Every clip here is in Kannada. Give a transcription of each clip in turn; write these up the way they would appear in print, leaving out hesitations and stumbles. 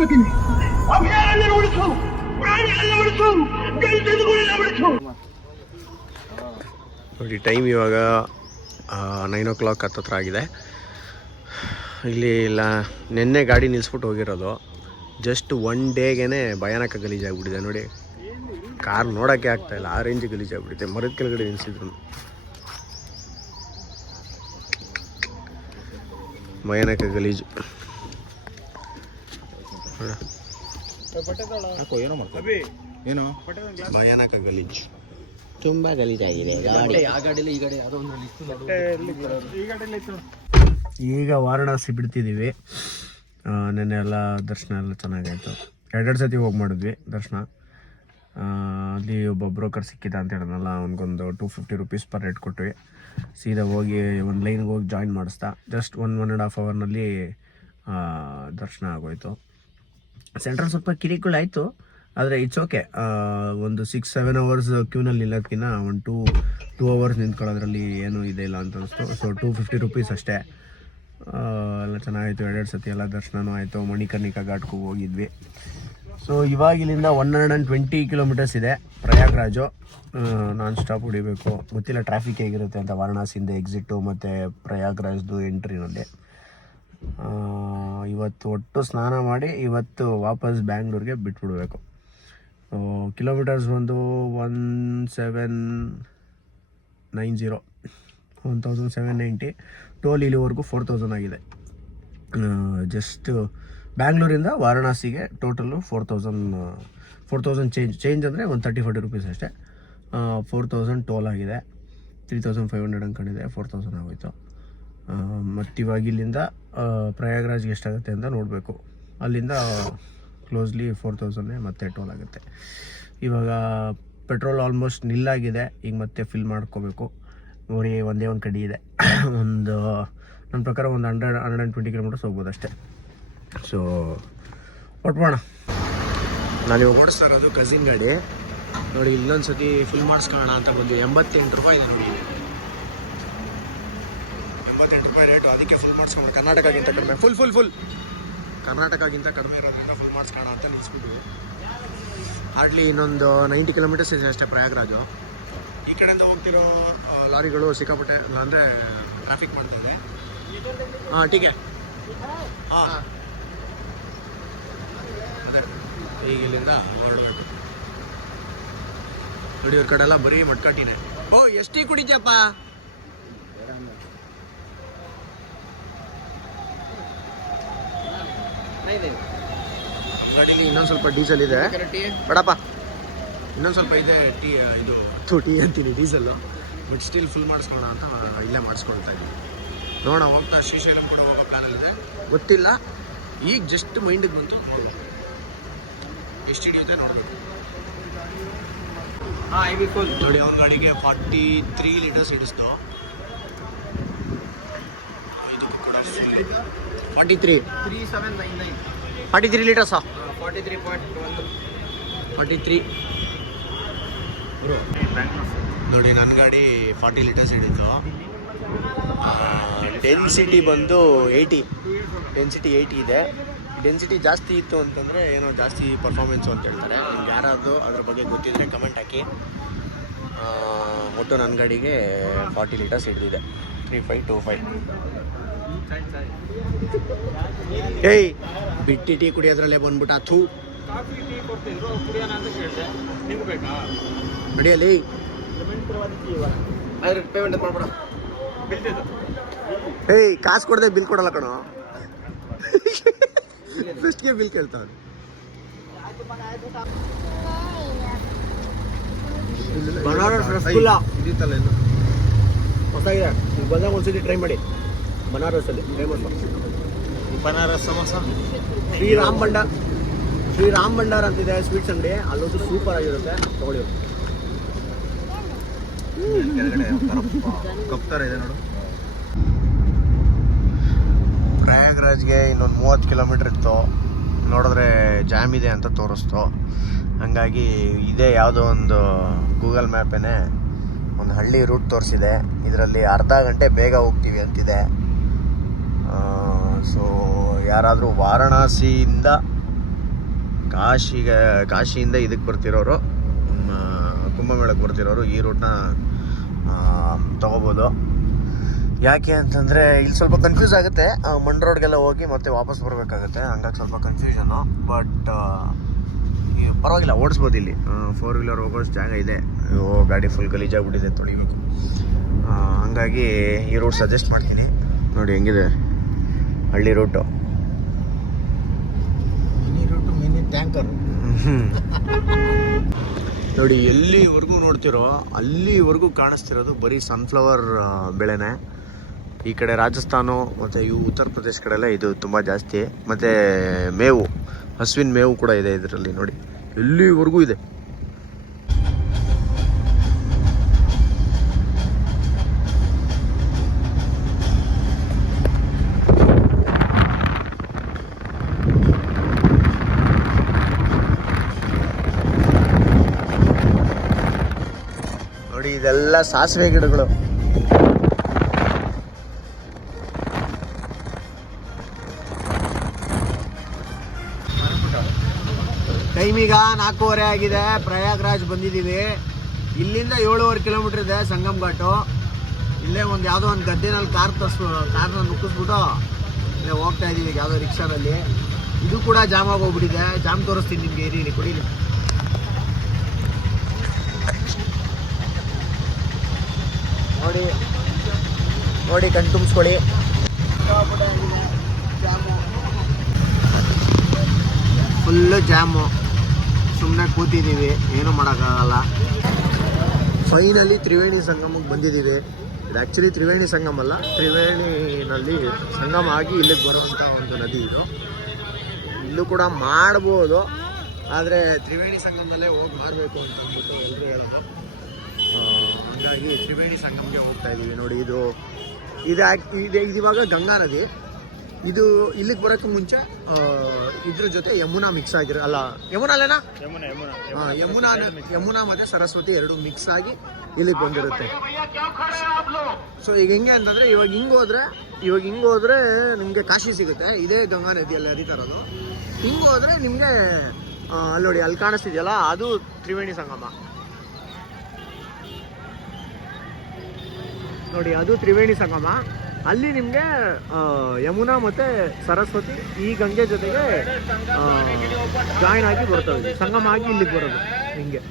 ಕೇಳ್ಕೊತೀನಿ, ಅಭಯಾರಣ್ಯ ಉಳಿಸು, ಪ್ರಾಣಿಗಳನ್ನ ಉಳಿಸು, ಜಂತುಗಳನ್ನ ಉಳಿಸು. ನೋಡಿ ಟೈಮ್ ಇವಾಗ 9 o'clock ಹತ್ತತ್ರ ಆಗಿದೆ. ಇಲ್ಲಿ ಇಲ್ಲ ನಿನ್ನೆ ಗಾಡಿ ನಿಲ್ಲಿಸ್ಬಿಟ್ಟು ಹೋಗಿರೋದು. ಜಸ್ಟ್ 1 ಡೇಗೆ ಭಯಾನಕ ಗಲೀಜಾಗ್ಬಿಟ್ಟಿದೆ ನೋಡಿ. ಕಾರ್ ನೋಡೋಕ್ಕೆ ಆಗ್ತಾಯಿಲ್ಲ, ಆ ರೇಂಜ್ ಗಲೀಜಾಗ್ಬಿಟ್ಟಿದೆ. ಮರದ ಕೆಳಗಡೆ ನಿಲ್ಲಿಸಿದ್ರು, ಭಯಾನಕ ಗಲೀಜು. ಭಯಾನಕ ಗಲೀಜು, ತುಂಬ ಗಲೀಜಾಗಿದೆ ಗಾಡಿ. ಈಗ ವಾರಣಾಸಿ ಬಿಡ್ತಿದ್ದೀವಿ. ನೆನ್ನೆ ಎಲ್ಲ ದರ್ಶನ ಎಲ್ಲ ಚೆನ್ನಾಗಾಯಿತು. 2 ಸತಿ ಹೋಗಿ ಮಾಡಿದ್ವಿ ದರ್ಶನ. ಅಲ್ಲಿ ಒಬ್ಬ ಬ್ರೋಕರ್ ಸಿಕ್ಕಿದ ಅಂತ ಹೇಳಿದ್ನಲ್ಲ, ಅವ್ನಿಗೊಂದು 250 rupees ಪರ್ ರೇಟ್ ಕೊಟ್ವಿ. ಸೀದಾ ಹೋಗಿ ಒಂದು ಲೈನ್ಗೆ ಹೋಗಿ ಜಾಯಿನ್ ಮಾಡಿಸ್ತಾ. ಜಸ್ಟ್ 1.5 hourನಲ್ಲಿ ದರ್ಶನ ಆಗೋಯ್ತು. ಸೆಂಟ್ರಲ್ ಸ್ವಲ್ಪ ಕಿರಿಕುಳಾಯಿತು, ಆದರೆ ಇಟ್ಸ್ ಓಕೆ. ಒಂದು 6-7 hours ಕ್ಯೂನಲ್ಲಿ ನಿಲ್ಲೋದಕ್ಕಿಂತ ಒಂದು 2 hours ನಿಂತ್ಕೊಳ್ಳೋದ್ರಲ್ಲಿ ಏನೂ ಇದೆ ಇಲ್ಲ ಅಂತ ಅನಿಸ್ತು. ಸೊ 250 rupees ಅಷ್ಟೇ. ಎಲ್ಲ ಚೆನ್ನಾಗಿತ್ತು. 2 ಸತಿ ಎಲ್ಲ ದರ್ಶನವೂ ಆಯಿತು. ಮಣಿಕರ್ಣಿಕಾ ಘಾಟ್ಗೂ ಹೋಗಿದ್ವಿ. ಸೊ ಇವಾಗ ಇಲ್ಲಿಂದ 120 kilometers ಇದೆ ಪ್ರಯಾಗ್ರಾಜು. ನಾನ್ ಸ್ಟಾಪ್ ಹೊಡಿಬೇಕು. ಗೊತ್ತಿಲ್ಲ ಟ್ರಾಫಿಕ್ ಹೇಗಿರುತ್ತೆ ಅಂತ ವಾರಣಾಸಿಯಿಂದ ಎಕ್ಸಿಟ್ಟು ಮತ್ತು ಪ್ರಯಾಗ್ರಾಜ್ದು ಎಂಟ್ರಿನಲ್ಲಿ. ಇವತ್ತು ಒಟ್ಟು ಸ್ನಾನ ಮಾಡಿ ಇವತ್ತು ವಾಪಸ್ ಬ್ಯಾಂಗ್ಳೂರಿಗೆ ಬಿಟ್ಬಿಡ್ಬೇಕು. ಕಿಲೋಮೀಟರ್ಸ್ ಒಂದು 1790 ಟೋಲ್ ಇಲ್ಲಿವರೆಗೂ 4000 ಆಗಿದೆ. ಜಸ್ಟ್ ಬ್ಯಾಂಗ್ಳೂರಿಂದ ವಾರಣಾಸಿಗೆ ಟೋಟಲ್ಲು 4000 ಚೇಂಜ್ ಅಂದರೆ ಒಂದು 30-40 rupees ಅಷ್ಟೇ. 4000 ಟೋಲ್ ಆಗಿದೆ. 3500 ಅಂದ್ಕೊಂಡಿದೆ, 4000 ಆಗೋಯ್ತು. ಮತ್ತು ಇವಾಗ ಇಲ್ಲಿಂದ ಪ್ರಯಾಗ್ರಾಜ್ಗೆ ಎಷ್ಟಾಗುತ್ತೆ ಅಂತ ನೋಡಬೇಕು. ಅಲ್ಲಿಂದ ಕ್ಲೋಸ್ಲಿ 4000 ಮತ್ತೆ ಟೋಲ್ ಆಗುತ್ತೆ. ಇವಾಗ ಪೆಟ್ರೋಲ್ ಆಲ್ಮೋಸ್ಟ್ ನಿಲ್ಲಾಗಿದೆ. ಈಗ ಮತ್ತೆ ಫಿಲ್ ಮಾಡ್ಕೋಬೇಕು. ನೋಡಿ ಒಂದೇ ಒಂದು ಕಡಿ ಇದೆ. ಒಂದು ನನ್ನ ಪ್ರಕಾರ ಒಂದು 120 kilometers ಹೋಗ್ಬೋದು ಅಷ್ಟೇ. ಸೊ ಹೊಟ್ಬೋಣ. ನಾನಿವಾಗ ಓಡಿಸ್ತಾ ಇರೋದು ಕಸಿನ್ ಗಾಡಿ. ನೋಡಿ ಇಲ್ಲೊಂದು ಸತಿ ಫಿಲ್ ಮಾಡಿಸ್ಕೊಳ್ಳೋಣ ಅಂತ ಬಂದ್ವಿ. 88 ರೂಪಾಯಿ ಇದೆ ನೋಡಿ, 88 ರೂಪಾಯಿ ರೇಟು. ಅದಕ್ಕೆ ಫುಲ್ ಮಾಡಿಸ್ಕೊಂಡು ಕರ್ನಾಟಕಕ್ಕಿಂತ ಕಡಿಮೆ, ಫುಲ್ ಕರ್ನಾಟಕಕ್ಕಿಂತ ಕಡಿಮೆ ಇರೋದ್ರಿಂದ ಫುಲ್ ಮಾಡಿಸ್ಕೊಳ್ಳೋಣ ಅಂತ ನಿಲ್ಲಿಸ್ಬಿಟ್ಟು. ಹಾರ್ಡ್ಲಿ ಇನ್ನೊಂದು 90 kilometers ಇದೆ ಅಷ್ಟೇ ಪ್ರಯಾಗ್ರಾಜು. ಈ ಕಡೆಯಿಂದ ಹೋಗ್ತಿರೋ ಲಾರಿಗಳು ಸಿಕ್ಕಾಪಟ್ಟೆ ಅಂದರೆ ಟ್ರಾಫಿಕ್ ಮಾಡ್ತಿದೆ. ಟೀಕೆ ಅದೇ ಈಗ ಇಲ್ಲಿಂದ ಹೊರಡಬೇಕು. ನೋಡಿ ಇವ್ರ ಕಡೆ ಎಲ್ಲ ಬರೀ ಮಟ್ಕಾಟಿನೇ. ಎಷ್ಟು ಟೀ ಕುಡಿದ್ಯಪ್ಪ? ಗಾಡೀಲಿ ಇನ್ನೊಂದು ಸ್ವಲ್ಪ ಡೀಸೆಲ್ ಇದೆ ಬೇಡಪ್ಪ, ಇನ್ನೊಂದು ಸ್ವಲ್ಪ ಇದೆ ಟೀ. ಇದು ಟೀ ಅಂತೀನಿ, ಡೀಸೆಲ್ಲು. ಬಟ್ ಸ್ಟಿಲ್ ಫುಲ್ ಮಾಡಿಸ್ಕೊಳ್ಳೋಣ ಅಂತ ಇಲ್ಲೇ ಮಾಡಿಸ್ಕೊಳ್ತಾ ಇದ್ದೀವಿ. ನೋಡೋಣ, ಹೋಗ್ತಾ ಶ್ರೀಶೈಲಂ ಕೂಡ ಹೋಗೋ ಪ್ಲ್ಯಾನಲ್ಲಿದೆ. ಗೊತ್ತಿಲ್ಲ, ಈಗ ಜಸ್ಟ್ ಮೈಂಡಿಗೆ ಬಂತು. ನೋಡ್ಬೇಕು ಎಷ್ಟು ಹಿಡಿಯುತ್ತೆ ನೋಡಬೇಕು. ನೋಡಿ ಅವ್ನ ಗಾಡಿಗೆ 43 liters ಹಿಡಿಸ್ತು. 43 ಲೀಟರ್ಸಾ? 43 ನೋಡಿ. ನನ್ನ ಗಾಡಿ 40 liters ಹಿಡಿತು. ಡೆನ್ಸಿಟಿ ಬಂದು 80 ಇದೆ. ಡೆನ್ಸಿಟಿ ಜಾಸ್ತಿ ಇತ್ತು ಅಂತಂದರೆ ಏನೋ ಜಾಸ್ತಿ ಪರ್ಫಾರ್ಮೆನ್ಸು ಅಂತ ಹೇಳ್ತಾರೆ. ನಿಮ್ಗೆ ಯಾರಾದರೂ ಅದ್ರ ಬಗ್ಗೆ ಗೊತ್ತಿದ್ದರೆ ಕಮೆಂಟ್ ಹಾಕಿ. ಒಟ್ಟು ನನ್ನ ಗಾಡಿಗೆ 40 liters ಹಿಡಿದಿದೆ. 3525. ಏಯ್ ಬಿಟ್ಟಿ ಟೀ ಕುಡಿಯೋದ್ರಲ್ಲೇ ಬಂದ್ಬಿಟ್ಟು ಥೂ ನಡಿಯಲ್ಲಿ. ಏಯ್ ಕಾಸು ಕೊಡದೆ ಬಿಲ್ ಕೊಡಲ್ಲ ಕಣೋ. ಫಸ್ಟ್ಗೆ ಬಿಲ್ ಕೇಳ್ತಾವೆ. ಬನಾರಸ್ ರಸಗುಲ್ಲ ಇದಿತ್ತಲ್ಲ, ಇದು ಹೊಸಾಗಿದೆ. ಈಗ ಬಂದಾಗ ಒಂದ್ಸತಿ ಟ್ರೈ ಮಾಡಿ. ಬನಾರಸಲ್ಲಿ ಫೇಮಸ್ ಬನಾರಸ್ ಸಮೋಸ. ಶ್ರೀರಾಮ್ ಭಂಡಾರ ಅಂತಿದೆ ಸ್ವೀಟ್ಸ್ ಅಂಗಡಿ. ಅಲ್ಲೊಂದು ಸೂಪರ್ ಆಗಿರುತ್ತೆ, ತಗೊಳ್ಳಿ. ಕಪ್ತಾರ ಇದೆ ನೋಡು. ಪ್ರಯಾಗ್ರಾಜ್ಗೆ ಇನ್ನೊಂದು 30 kilometer ಇತ್ತು. ನೋಡಿದ್ರೆ ಜಾಮ್ ಇದೆ ಅಂತ ತೋರಿಸ್ತು. ಹಾಗಾಗಿ ಇದೇ ಯಾವುದೋ ಒಂದು ಗೂಗಲ್ ಮ್ಯಾಪೇನೆ ಒಂದು ಹಳ್ಳಿ ರೂಟ್ ತೋರಿಸಿದೆ. ಇದರಲ್ಲಿ ಅರ್ಧ ಗಂಟೆ ಬೇಗ ಹೋಗ್ತೀವಿ ಅಂತಿದೆ. ಸೊ ಯಾರಾದರೂ ವಾರಣಾಸಿಯಿಂದ ಕಾಶಿಯಿಂದ ಇದಕ್ಕೆ ಬರ್ತಿರೋರು, ಕುಂಭಮೇಳಕ್ಕೆ ಬರ್ತಿರೋರು ಈ ರೂಟ್ನ ತೊಗೋಬೋದು. ಯಾಕೆ ಅಂತಂದರೆ ಇಲ್ಲಿ ಸ್ವಲ್ಪ ಕನ್ಫ್ಯೂಸ್ ಆಗುತ್ತೆ, ಮಂಡ್ ರೋಡ್ಗೆಲ್ಲ ಹೋಗಿ ಮತ್ತೆ ವಾಪಸ್ ಬರಬೇಕಾಗುತ್ತೆ, ಹಂಗಾಗಿ ಸ್ವಲ್ಪ ಕನ್ಫ್ಯೂಷನು. ಬಟ್ ಪರವಾಗಿಲ್ಲ, ಓಡಿಸ್ಬೋದು. ಇಲ್ಲಿ 4 ವೀಲರ್ ಹೋಗೋಷ್ಟು ಜಾಗ ಇದೆ. ಗಾಡಿ ಫುಲ್ ಗಲೀಜಾಗ್ಬಿಟ್ಟಿದೆ, ತೊಳಿಬೇಕು. ಹಂಗಾಗಿ ಈ ರೂಟ್ ಸಜೆಸ್ಟ್ ಮಾಡ್ತೀನಿ. ನೋಡಿ ಹೆಂಗಿದೆ ಹಳ್ಳಿ ರೂಟು, ಮಿನಿ ಟ್ಯಾಂಕರ್. ನೋಡಿ ಎಲ್ಲಿವರೆಗೂ ನೋಡ್ತಿರೋ ಅಲ್ಲಿವರೆಗೂ ಕಾಣಿಸ್ತಿರೋದು ಬರೀ ಸನ್ಫ್ಲವರ್ ಬೆಳೆನೇ. ಈ ಕಡೆ ರಾಜಸ್ಥಾನ ಮತ್ತು ಉತ್ತರ ಪ್ರದೇಶ ಕಡೆ ಎಲ್ಲ ಇದು ತುಂಬ ಜಾಸ್ತಿ. ಮತ್ತು ಮೇವು, ಹಸುವಿನ ಮೇವು ಕೂಡ ಇದೆ ಇದರಲ್ಲಿ. ನೋಡಿ ಎಲ್ಲಿವರೆಗೂ ಇದೆ. ನೋಡಿ ಇದೆಲ್ಲ ಸಾಸಿವೆ ಗಿಡಗಳು. ಟೈಮೀಗ 4:15 ಆಗಿದೆ. ಪ್ರಯಾಗ್ರಾಜ್ ಬಂದಿದ್ದೀವಿ. ಇಲ್ಲಿಂದ 7.5 ಕಿಲೋಮೀಟ್ರ್ ಇದೆ ಸಂಗಮ್ ಘಾಟು. ಇಲ್ಲೇ ಯಾವುದೋ ಒಂದು ಗದ್ದೆನಲ್ಲಿ ಕಾರ್ನ ನುಗ್ಗಿಸ್ಬಿಟ್ಟು ಇಲ್ಲೇ ಹೋಗ್ತಾ ಇದ್ದೀವಿ ಯಾವುದೋ ರಿಕ್ಷಾದಲ್ಲಿ. ಇದು ಕೂಡ ಜಾಮ್ ಆಗೋಗ್ಬಿಟ್ಟಿದೆ. ಜಾಮ್ ತೋರಿಸ್ತೀನಿ ನಿಮಗೆ, ಇರಿ ಕೊಡಿಲಿ. ನೋಡಿ ಕಣ್ ತುಂಬಿಸ್ಕೊಳ್ಳಿ. Full jam. ಸುಮ್ಮನೆ ಕೂತಿದ್ದೀವಿ, ಏನೂ ಮಾಡೋಕ್ಕಾಗಲ್ಲ. ಫೈನಲಿ ತ್ರಿವೇಣಿ ಸಂಗಮಕ್ಕೆ ಬಂದಿದ್ದೀವಿ. ಇದು ಆ್ಯಕ್ಚುಲಿ ತ್ರಿವೇಣಿ ಸಂಗಮ ಅಲ್ಲ, ತ್ರಿವೇಣಿನಲ್ಲಿ ಸಂಗಮ ಆಗಿ ಇಲ್ಲಿಗೆ ಬರುವಂಥ ಒಂದು ನದಿ ಇದು. ಇಲ್ಲೂ ಕೂಡ ಮಾಡ್ಬೋದು, ಆದರೆ ತ್ರಿವೇಣಿ ಸಂಗಮದಲ್ಲೇ ಹೋಗಿ ಮಾಡಬೇಕು ಅಂತ ಅಂದ್ಬಿಟ್ಟು ಎಲ್ಲರೂ ಹೇಳೋದು. ಹಂಗಾಗಿ ತ್ರಿವೇಣಿ ಸಂಗಮ್ಗೆ ಹೋಗ್ತಾ ಇದ್ದೀವಿ. ನೋಡಿ ಇದು ಇವಾಗ ಗಂಗಾ ನದಿ. ಇದು ಇಲ್ಲಿಗೆ ಬರೋಕ್ಕೆ ಮುಂಚೆ ಇದ್ರ ಜೊತೆ ಯಮುನಾ ಮಿಕ್ಸ್ ಆಗಿರೋ, ಅಲ್ಲ ಯಮುನಾ ಅಲ್ಲೇನಾ, ಯಮುನಾ ಮತ್ತು ಸರಸ್ವತಿ ಎರಡು ಮಿಕ್ಸ್ ಆಗಿ ಇಲ್ಲಿಗೆ ಬಂದಿರುತ್ತೆ. ಸೊ ಈಗ ಹೆಂಗೆ ಅಂತಂದರೆ ಇವಾಗ ಹಿಂಗೆ ಹೋದ್ರೆ ನಿಮಗೆ ಕಾಶಿ ಸಿಗುತ್ತೆ. ಇದೇ ಗಂಗಾ ನದಿಯಲ್ಲಿ ಹರಿತಾ ಇರೋದು. ಹಿಂಗೆ ಹೋದರೆ ನಿಮಗೆ ಅಲ್ಲಿ ನೋಡಿ, ಅಲ್ಲಿ ಕಾಣಿಸ್ತಿದೆಯಲ್ಲ, ಅದು ತ್ರಿವೇಣಿ ಸಂಗಮ. ನೋಡಿ ಅದು ತ್ರಿವೇಣಿ ಸಂಗಮ. ಅಲ್ಲಿ ನಿಮಗೆ ಯಮುನಾ ಮತ್ತು ಸರಸ್ವತಿ ಈ ಗಂಗೆ ಜೊತೆಗೆ ಜಾಯಿನ್ ಆಗಿ ಬರ್ತವೆ, ಸಂಗಮ ಆಗಿ ಇಲ್ಲಿಗೆ ಬರೋದು ಹಿಂಗೆ.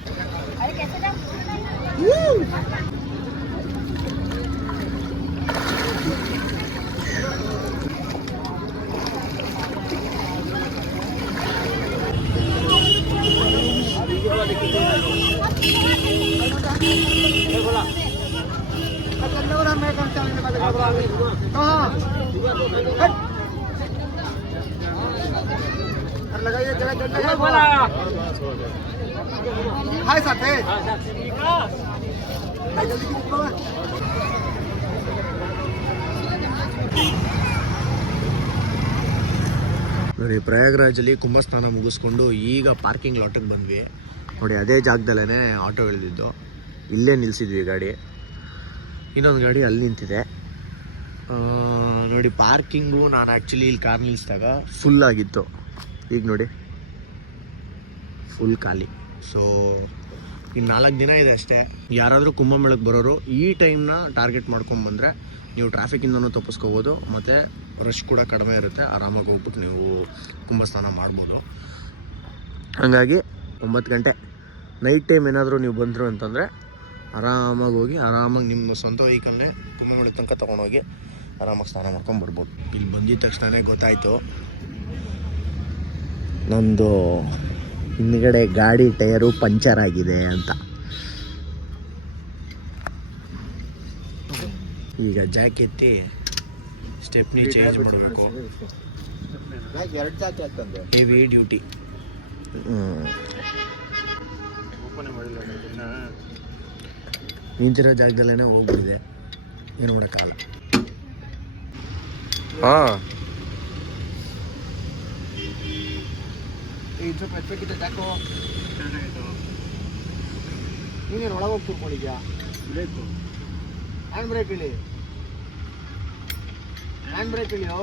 हाय साथे ನೋಡಿ ಪ್ರಯಾಗ್ರಾಜಲ್ಲಿ ಕುಂಭಸ್ನಾನ ಮುಗಿಸ್ಕೊಂಡು ಈಗ ಪಾರ್ಕಿಂಗ್ ಲಾಟಿಗೆ ಬಂದ್ವಿ. ನೋಡಿ ಅದೇ ಜಾಗದಲ್ಲೇ ಆಟೋ ಇಳಿದಿದ್ದು, ಇಲ್ಲೇ ನಿಲ್ಲಿಸಿದ್ವಿ ಗಾಡಿ. ಇನ್ನೊಂದು ಗಾಡಿ ಅಲ್ಲಿ ನಿಂತಿದೆ. ನೋಡಿ ಪಾರ್ಕಿಂಗು ನಾನು ಆ್ಯಕ್ಚುಲಿ ಇಲ್ಲಿ ಕಾರ್ ನಿಲ್ಲಿಸಿದಾಗ ಫುಲ್ ಆಗಿತ್ತು. ಈಗ ನೋಡಿ ಫುಲ್ ಖಾಲಿ. ಸೊ ಇನ್ನು 4 ದಿನ ಇದೆ ಅಷ್ಟೇ. ಯಾರಾದರೂ ಕುಂಭಮೇಳಕ್ಕೆ ಬರೋರು ಈ ಟೈಮ್ನ ಟಾರ್ಗೆಟ್ ಮಾಡ್ಕೊಂಬಂದರೆ ನೀವು ಟ್ರಾಫಿಕಿಂದನೂ ತಪ್ಪಿಸ್ಕೋಬೋದು, ಮತ್ತು ರಶ್ ಕೂಡ ಕಡಿಮೆ ಇರುತ್ತೆ. ಆರಾಮಾಗಿ ಹೋಗ್ಬಿಟ್ಟು ನೀವು ಕುಂಭಸ್ನಾನ ಮಾಡ್ಬೋದು. ಹಾಗಾಗಿ 9 ಗಂಟೆ ನೈಟ್ ಟೈಮ್ ಏನಾದರೂ ನೀವು ಬಂದರು ಅಂತಂದರೆ ಆರಾಮಾಗಿ ಹೋಗಿ ಆರಾಮಾಗಿ ನಿಮ್ಮ ಸ್ವಂತ ವೆಹಿಕಲ್ನೇ ಕುಂಭಮೇಳದ ತನಕ ತೊಗೊಂಡೋಗಿ ಆರಾಮಾಗಿ ಸ್ನಾನ ಮಾಡ್ಕೊಂಡು ಬರ್ಬೋದು. ಇಲ್ಲಿ ಬಂದಿದ್ದ ತಕ್ಷಣ ಗೊತ್ತಾಯಿತು ನಂದು ಹಿಂದ್ಗಡೆ ಗಾಡಿ ಟೈರು ಪಂಚರ್ ಆಗಿದೆ ಅಂತ. ಈಗ ಜಾಕ್ ಎತ್ತಿ ಸ್ಟೆಪ್ನಿ ಚೇಂಜ್ ಮಾಡಬೇಕು. Heavy duty. ನಿಂತಿರೋ ಜಾಗದಲ್ಲೇ ಹೋಗ್ಬಿಟ್ಟಿದೆ, ಏನು ಮಾಡೋಕ್ಕಾಗಲ್ಲ. ಹಾಂ ಈಗ ಸ್ವಲ್ಪ ಎತ್ಬೇಕಿತ್ತು ಜಾಕು. ನೀನೇನು ಒಳಗೆ ಹೋಗಿ ಕೂತ್ಕೊಂಡಿದ್ಯಾ? ಬೇಕು ಹ್ಯಾಂಡ್ ಬ್ರೇಕ್ ಇಳಿ, ಹ್ಯಾಂಡ್ ಬ್ರೇಕ್ ಇಳಿಯೋ.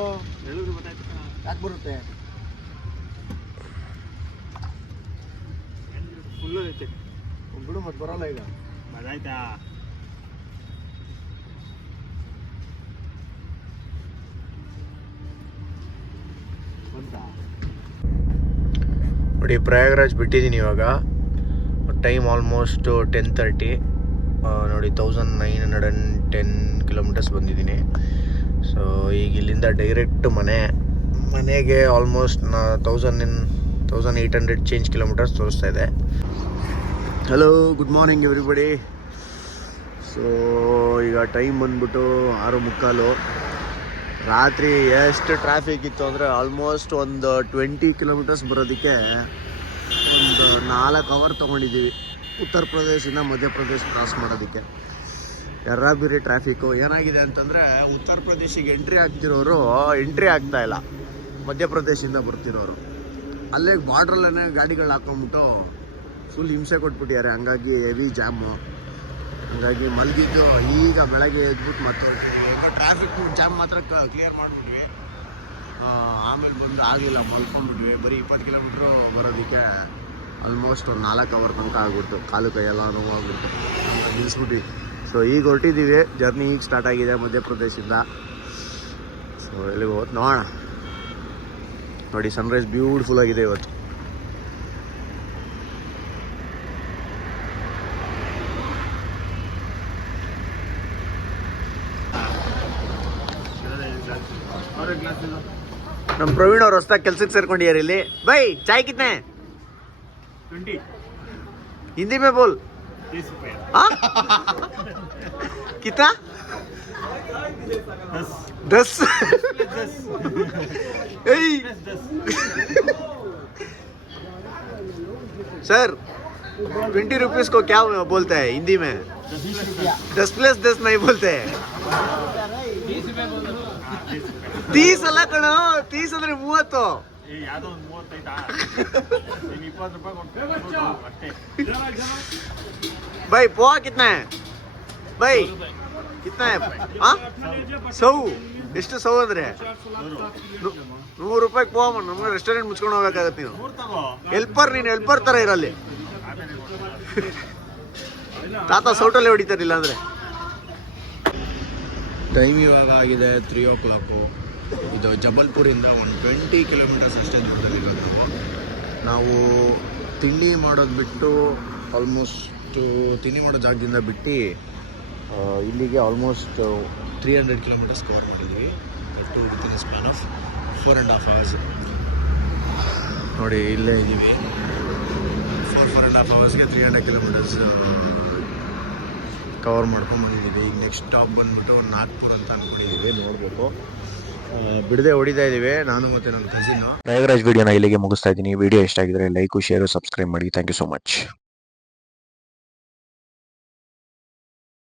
ಹೇಳಿದ್ರು ಗೊತ್ತಾಯ್ತು. ಯಾಕೆ ಬರುತ್ತೆ? ಫುಲ್ಲು ಐತೆ. ಬಿಡು ಮತ್ತೆ ಬರೋಲ್ಲ ಈಗ. ಬದಾಯ್ತಾ? ನೋಡಿ ಪ್ರಯಾಗ್ರಾಜ್ ಬಿಟ್ಟಿದ್ದೀನಿ ಇವಾಗ. Time almost 10:30. ನೋಡಿ 1910 ಕಿಲೋಮೀಟರ್ಸ್ ಬಂದಿದ್ದೀನಿ. ಸೊ ಈಗ ಇಲ್ಲಿಂದ ಡೈರೆಕ್ಟ್ ಮನೆಗೆ ಆಲ್ಮೋಸ್ಟ್ 1800 ಚೇಂಜ್ ಕಿಲೋಮೀಟರ್ಸ್ ತೋರಿಸ್ತಾ ಇದೆ. Hello, good morning everybody. So ಈಗ ಟೈಮ್ ಬಂದ್ಬಿಟ್ಟು 6:45. ರಾತ್ರಿ ಎಷ್ಟು ಟ್ರಾಫಿಕ್ ಇತ್ತು ಅಂದರೆ ಆಲ್ಮೋಸ್ಟ್ ಒಂದು 20 ಕಿಲೋಮೀಟರ್ಸ್ ಬರೋದಕ್ಕೆ ಒಂದು 4 ಅವರ್ ತೊಗೊಂಡಿದ್ದೀವಿ. ಉತ್ತರ ಪ್ರದೇಶದಿಂದ ಮಧ್ಯಪ್ರದೇಶ ಕ್ರಾಸ್ ಮಾಡೋದಕ್ಕೆ ಎರ್ರಾಬಿರಿ ಟ್ರಾಫಿಕ್ಕು. ಏನಾಗಿದೆ ಅಂತಂದರೆ ಉತ್ತರ ಪ್ರದೇಶಿಗೆ ಎಂಟ್ರಿ ಆಗ್ತಿರೋರು ಎಂಟ್ರಿ ಆಗ್ತಾಯಿಲ್ಲ, ಮಧ್ಯಪ್ರದೇಶದಿಂದ ಬರ್ತಿರೋರು. ಅಲ್ಲೇ ಬಾರ್ಡ್ರಲ್ಲೇ ಗಾಡಿಗಳು ಹಾಕೊಂಬಿಟ್ಟು ಫುಲ್ ಹಿಂಸೆ ಕೊಟ್ಬಿಟ್ಟಿದ್ದಾರೆ. ಹಂಗಾಗಿ ಹೆವಿ ಜಾಮು. ಹಂಗಾಗಿ ಮಲಗಿದ್ದು ಈಗ ಬೆಳಗ್ಗೆ ಎದ್ಬಿಟ್ಟು ಮತ್ತೆ ಟ್ರಾಫಿಕ್ ಜಾಮ್ ಮಾತ್ರ ಕ್ಲಿಯರ್ ಮಾಡಿಬಿಟ್ವಿ. ಆಮೇಲೆ ಬಂದು ಆಗಲಿಲ್ಲ, ಮಲ್ಕೊಂಡ್ಬಿಟ್ವಿ. ಬರೀ 20 ಕಿಲೋಮೀಟ್ರು ಬರೋದಕ್ಕೆ ಆಲ್ಮೋಸ್ಟ್ ಒಂದು 4 ಅವರ್ ತನಕ ಆಗ್ಬಿಡ್ತು. ಕಾಲು ಕೈಯೆಲ್ಲ ನೋವಾಗ್ಬಿಡ್ತು, ನಿಲ್ಲಿಸ್ಬಿಟ್ವಿ. ಸೊ ಈಗ ಹೊರಟಿದ್ದೀವಿ. ಜರ್ನಿ ಈಗ ಸ್ಟಾರ್ಟ್ ಆಗಿದೆ ಮಧ್ಯಪ್ರದೇಶದಿಂದ. ಸೊ ಎಲ್ಲಿಗೆ ಹೋಗ್ತು ನೋಡೋಣ. ನೋಡಿ ಸನ್ರೈಸ್ ಬ್ಯೂಟಿಫುಲ್ ಆಗಿದೆ ಇವತ್ತು. ನಮ್ಮ ಪ್ರವೀಣ್ ಅವ್ರು ಹೊಸ್ದಾಗಿ ಕೆಲ್ಸಕ್ಕೆ ಸೇರ್ಕೊಂಡಿದ್ದಾರೆ ಇಲ್ಲಿ. ಬೈ ಚಾಯ್ ಕಿತ್ನೆ? 20. हिंदी में बोल. 30 रुपये. हाँ? कितना? 10. सर 20 रुपीज को क्या बोलते हैं हिंदी में? 10 + 10 नहीं बोलते हैं. 30 ಅಲ್ಲ ಕಣೋ, 30 ಅಂದ್ರೆ 30. ಯಾವುದೋ ಒಂದು 35 20 ರೂಪಾಯಿ ಕೊಟ್ಟು ಅಷ್ಟೇ. भाई पोहा कितना है भाई? कितना है? हाँ 100. ಎಷ್ಟು 100 ಅಂದ್ರೆ 100 ರೂಪಾಯಿ ಪೋಹ. ನಮ್ಗೆ ರೆಸ್ಟೋರೆಂಟ್ ಮುಚ್ಕೊಂಡು ಹೋಗ್ಬೇಕಾಗತ್ತೆ. ನೀನು ಹೆಲ್ಪರ್, ನೀನು ಹೆಲ್ಪರ್ ಥರ ಇರಲ್ಲಿ. ತಾತ ಸೌಟಲ್ಲೇ ಹೊಡಿತಾರಿಲ್ಲ ಅಂದರೆ. ಟೈಮ್ ಇವಾಗ ಆಗಿದೆ 3 o'clock. ಇದು ಜಬಲ್ಪುರಿಂದ ಒಂದು 20 ಕಿಲೋಮೀಟರ್ಸ್ ಅಷ್ಟೇ ದೂರದಲ್ಲಿರೋದು. ನಾವು ತಿಂಡಿ ಮಾಡೋದು ಬಿಟ್ಟು ಆಲ್ಮೋಸ್ಟ್ ತಿಂಡಿ ಮಾಡೋ ಜಾಗದಿಂದ ಬಿಟ್ಟು ಇಲ್ಲಿಗೆ ಆಲ್ಮೋಸ್ಟ್ 300 ಕಿಲೋಮೀಟರ್ಸ್ ಕವರ್ ಮಾಡಿದ್ದೀವಿ. To within a span of 4.5 hours. ನೋಡಿ ಇಲ್ಲೇ ಇದ್ದೀವಿ. 4.5 hours 300 ಕಿಲೋಮೀಟರ್ಸ್ ಕವರ್ ಮಾಡ್ಕೊಂಡ್ಬಂದಿದ್ದೀವಿ. ಈಗ ನೆಕ್ಸ್ಟ್ ಸ್ಟಾಪ್ ಬಂದುಬಿಟ್ಟು ನಾಗ್ಪುರ್ ಅಂತ ಅಂದ್ಕೊಂಡಿದ್ದೀವಿ. ನೋಡಬೇಕು, ಬಿಡದೆ ಹೊಡಿತಾ ಇದ್ದೀವಿ ನಾನು ಮತ್ತು ನನ್ನ ಕಸಿನ್ನು. ಪ್ರಯಾಗ್ರಾಜ್ ವಿಡಿಯೋನ ಇಲ್ಲಿಗೆ ಮುಗಿಸ್ತಾ ಇದ್ದೀನಿ. ವಿಡಿಯೋ ಇಷ್ಟ ಆಗಿದ್ರೆ ಲೈಕು, ಶೇರು, ಸಬ್ಸ್ಕ್ರೈಬ್ ಮಾಡಿ. Thank you so much.